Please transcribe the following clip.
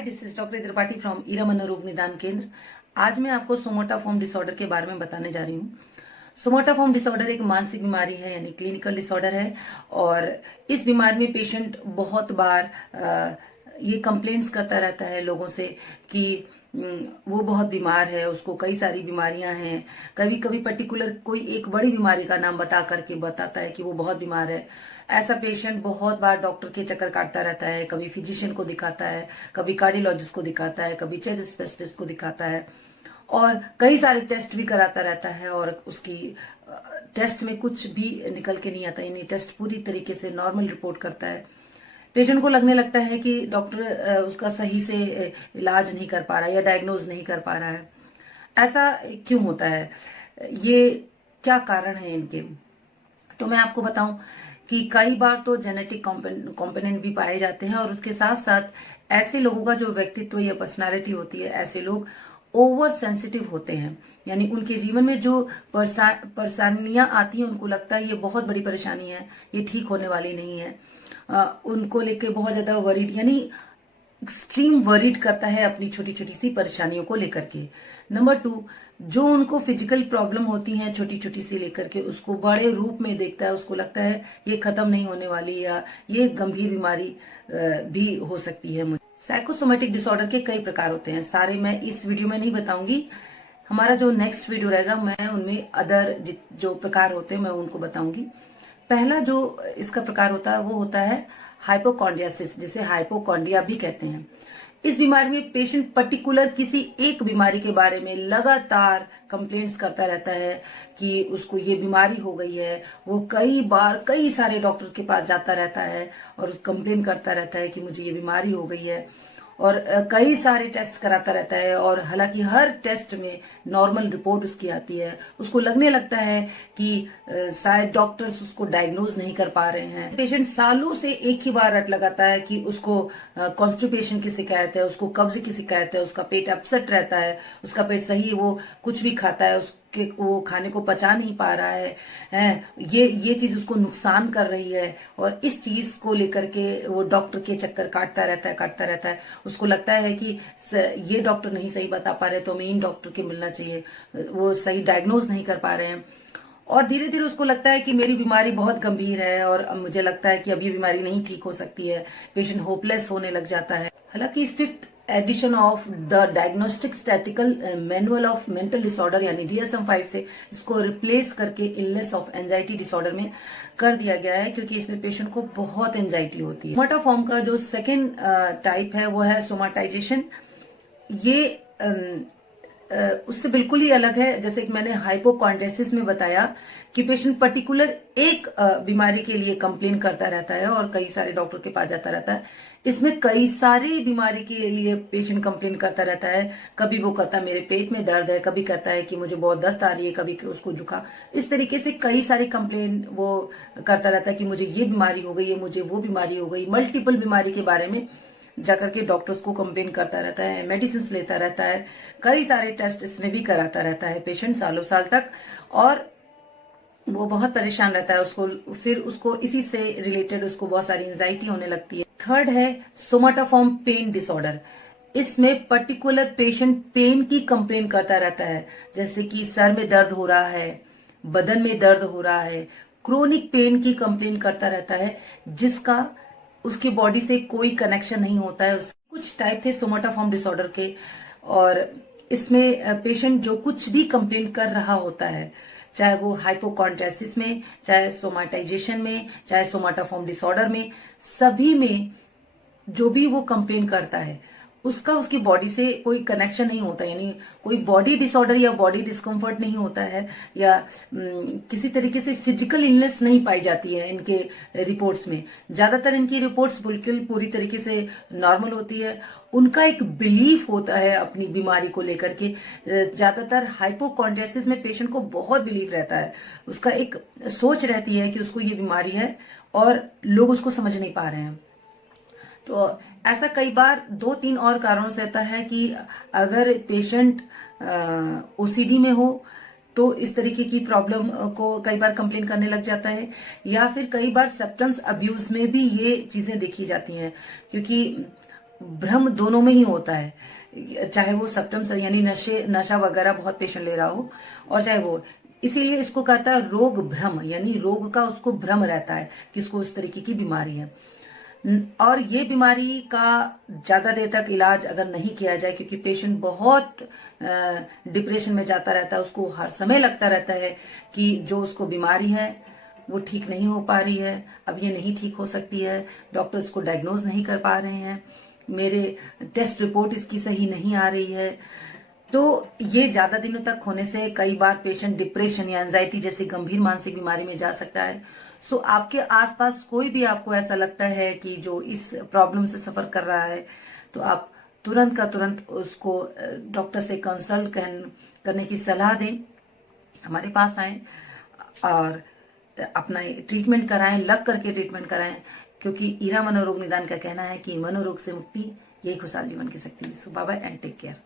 Hi, this is doctor Tripathi from Ira मनोरोग निदान केंद्र। आज मैं आपको सोमोटाफॉर्म डिसऑर्डर के बारे में बताने जा रही हूँ। सोमोटाफॉर्म डिसऑर्डर एक मानसिक बीमारी है, यानी क्लिनिकल डिसऑर्डर है। और इस बीमारी में पेशेंट बहुत बार ये कंप्लेंट्स करता रहता है लोगों से कि वो बहुत बीमार है, उसको कई सारी बीमारियां हैं। कभी कभी पर्टिकुलर कोई एक बड़ी बीमारी का नाम बता करके बताता है कि वो बहुत बीमार है। ऐसा पेशेंट बहुत बार डॉक्टर के चक्कर काटता रहता है, कभी फिजिशियन को दिखाता है, कभी कार्डियोलॉजिस्ट को दिखाता है, कभी चेस्ट स्पेशलिस्ट को दिखाता है और कई सारे टेस्ट भी कराता रहता है। और उसकी टेस्ट में कुछ भी निकल के नहीं आता, यानी टेस्ट पूरी तरीके से नॉर्मल रिपोर्ट करता है। पेशेंट को लगने लगता है कि डॉक्टर उसका सही से इलाज नहीं कर पा रहा है या डायग्नोज नहीं कर पा रहा है। ऐसा क्यों होता है, ये क्या कारण है इनके? तो मैं आपको बताऊं कि कई बार तो जेनेटिक कॉम्पोनेंट भी पाए जाते हैं, और उसके साथ साथ ऐसे लोगों का जो व्यक्तित्व या पर्सनालिटी होती है, ऐसे लोग ओवर सेंसिटिव होते हैं। यानी उनके जीवन में जो परेशानियां आती हैं, उनको लगता है ये बहुत बड़ी परेशानी है, ये ठीक होने वाली नहीं है। उनको लेके बहुत ज्यादा वरीड, यानी एक्सट्रीम वरीड करता है अपनी छोटी छोटी सी परेशानियों को लेकर के। नंबर 2, जो उनको फिजिकल प्रॉब्लम होती हैं छोटी छोटी सी लेकर के, उसको बड़े रूप में देखता है। उसको लगता है ये खत्म नहीं होने वाली, या ये गंभीर बीमारी भी हो सकती है। साइकोसोमेटिक डिसऑर्डर के कई प्रकार होते हैं, सारे मैं इस वीडियो में नहीं बताऊंगी। हमारा जो नेक्स्ट वीडियो रहेगा, मैं उनमें अदर जो प्रकार होते हैं मैं उनको बताऊंगी। पहला जो इसका प्रकार होता है वो होता है हाइपोकॉन्ड्रियासिस, जिसे हाइपोकॉन्ड्रिया भी कहते हैं। इस बीमारी में पेशेंट पर्टिकुलर किसी एक बीमारी के बारे में लगातार कंप्लेंट्स करता रहता है कि उसको ये बीमारी हो गई है। वो कई बार कई सारे डॉक्टर के पास जाता रहता है और कंप्लेन करता रहता है कि मुझे ये बीमारी हो गई है, और कई सारे टेस्ट कराता रहता है। और हालांकि हर टेस्ट में नॉर्मल रिपोर्ट उसकी आती है। उसको लगने लगता है कि शायद डॉक्टर्स उसको डायग्नोज नहीं कर पा रहे हैं। पेशेंट सालों से एक ही बार रट लगाता है कि उसको कॉन्स्टिपेशन की शिकायत है, उसको कब्ज की शिकायत है, उसका पेट अपसेट रहता है, उसका पेट सही, वो कुछ भी खाता है कि वो खाने को पचा नहीं पा रहा है, ये चीज उसको नुकसान कर रही है। और इस चीज को लेकर के वो डॉक्टर के चक्कर काटता रहता है। उसको लगता है कि ये डॉक्टर नहीं सही बता पा रहे, तो हमें इन डॉक्टर के मिलना चाहिए, वो सही डायग्नोज नहीं कर पा रहे हैं। और धीरे धीरे उसको लगता है कि मेरी बीमारी बहुत गंभीर है और अब मुझे लगता है कि अब ये बीमारी नहीं ठीक हो सकती है। पेशेंट होपलेस होने लग जाता है। हालांकि 5th edition of the diagnostic statical manual of mental disorder यानी DSM-5 से इसको रिप्लेस करके इलनेस ऑफ एंजाइटी डिसऑर्डर में कर दिया गया है, क्योंकि इसमें पेशेंट को बहुत एंजाइटी होती है। सोमाटाफॉर्म का जो सेकेंड टाइप है वो है सोमाटाइजेशन। ये उससे बिल्कुल ही अलग है। जैसे कि मैंने हाइपोकॉन्ड्रियासिस में बताया कि पेशेंट पर्टिकुलर एक बीमारी के लिए कंप्लेन करता रहता है और कई सारे डॉक्टर के पास जाता रहता है। इसमें कई सारी बीमारी के लिए पेशेंट कंप्लेन करता रहता है। कभी वो कहता है मेरे पेट में दर्द है, कभी कहता है कि मुझे बहुत दस्त आ रही है, कभी उसको जुकाम। इस तरीके से कई सारी कंप्लेन वो करता रहता है कि मुझे ये बीमारी हो गई है, मुझे वो बीमारी हो गई। मल्टीपल बीमारी के बारे में जाकर के डॉक्टर्स को कंप्लेन करता रहता है, मेडिसिन लेता रहता है, कई सारे टेस्ट इसमें भी कराता रहता है पेशेंट सालों साल तक, और वो बहुत परेशान रहता है। उसको इसी से रिलेटेड उसको बहुत सारी एंजाइटी होने लगती है। थर्ड है सोमाटाफॉर्म पेन डिसऑर्डर। इसमें पर्टिकुलर पेशेंट पेन की कंप्लेन करता रहता है, जैसे कि सर में दर्द हो रहा है, बदन में दर्द हो रहा है। क्रोनिक पेन की कंप्लेन करता रहता है, जिसका उसकी बॉडी से कोई कनेक्शन नहीं होता है। कुछ टाइप थे सोमाटाफॉर्म डिसऑर्डर के, और इसमें पेशेंट जो कुछ भी कंप्लेन कर रहा होता है, चाहे वो हाइपोकॉन्ड्रियासिस में, चाहे सोमाटाइजेशन में, चाहे सोमाटाफॉर्म डिसऑर्डर में, सभी में जो भी वो कंप्लेन करता है उसका उसकी बॉडी से कोई कनेक्शन नहीं होता। यानी कोई बॉडी डिसऑर्डर या बॉडी डिस्कम्फर्ट नहीं होता है, या किसी तरीके से फिजिकल इलनेस नहीं पाई जाती है इनके रिपोर्ट्स में। ज्यादातर इनकी रिपोर्ट्स बिल्कुल पूरी तरीके से नॉर्मल होती है। उनका एक बिलीफ होता है अपनी बीमारी को लेकर के। ज्यादातर हाइपोकॉन्ड्रियासिस में पेशेंट को बहुत बिलीफ रहता है, उसका एक सोच रहती है कि उसको ये बीमारी है और लोग उसको समझ नहीं पा रहे हैं। तो ऐसा कई बार 2-3 और कारणों से रहता है कि अगर पेशेंट OCD में हो तो इस तरीके की प्रॉब्लम को कई बार कंप्लेन करने लग जाता है, या फिर कई बार सब्सटेंस अब्यूज में भी ये चीजें देखी जाती हैं। क्योंकि भ्रम दोनों में ही होता है, चाहे वो सप्टम्स यानी नशा वगैरह बहुत पेशेंट ले रहा हो, और चाहे वो, इसीलिए इसको कहता है रोग भ्रम, यानी रोग का उसको भ्रम रहता है कि उसको इस तरीके की बीमारी है। और ये बीमारी का ज्यादा देर तक इलाज अगर नहीं किया जाए, क्योंकि पेशेंट बहुत डिप्रेशन में जाता रहता है, उसको हर समय लगता रहता है कि जो उसको बीमारी है वो ठीक नहीं हो पा रही है, अब ये नहीं ठीक हो सकती है, डॉक्टर उसको डायग्नोज नहीं कर पा रहे हैं, मेरे टेस्ट रिपोर्ट इसकी सही नहीं आ रही है। तो ये ज्यादा दिनों तक होने से कई बार पेशेंट डिप्रेशन या एंजाइटी जैसी गंभीर मानसिक बीमारी में जा सकता है। सो आपके आसपास कोई भी आपको ऐसा लगता है कि जो इस प्रॉब्लम से सफर कर रहा है, तो आप तुरंत का तुरंत उसको डॉक्टर से कंसल्ट करने की सलाह दें, हमारे पास आए और अपना ट्रीटमेंट कराएं, लग करके ट्रीटमेंट कराएं, क्योंकि इरा मनोरोग निदान का कहना है कि मनोरोग से मुक्ति यही खुशहाल जीवन की शक्ति है। So bye bye and take care.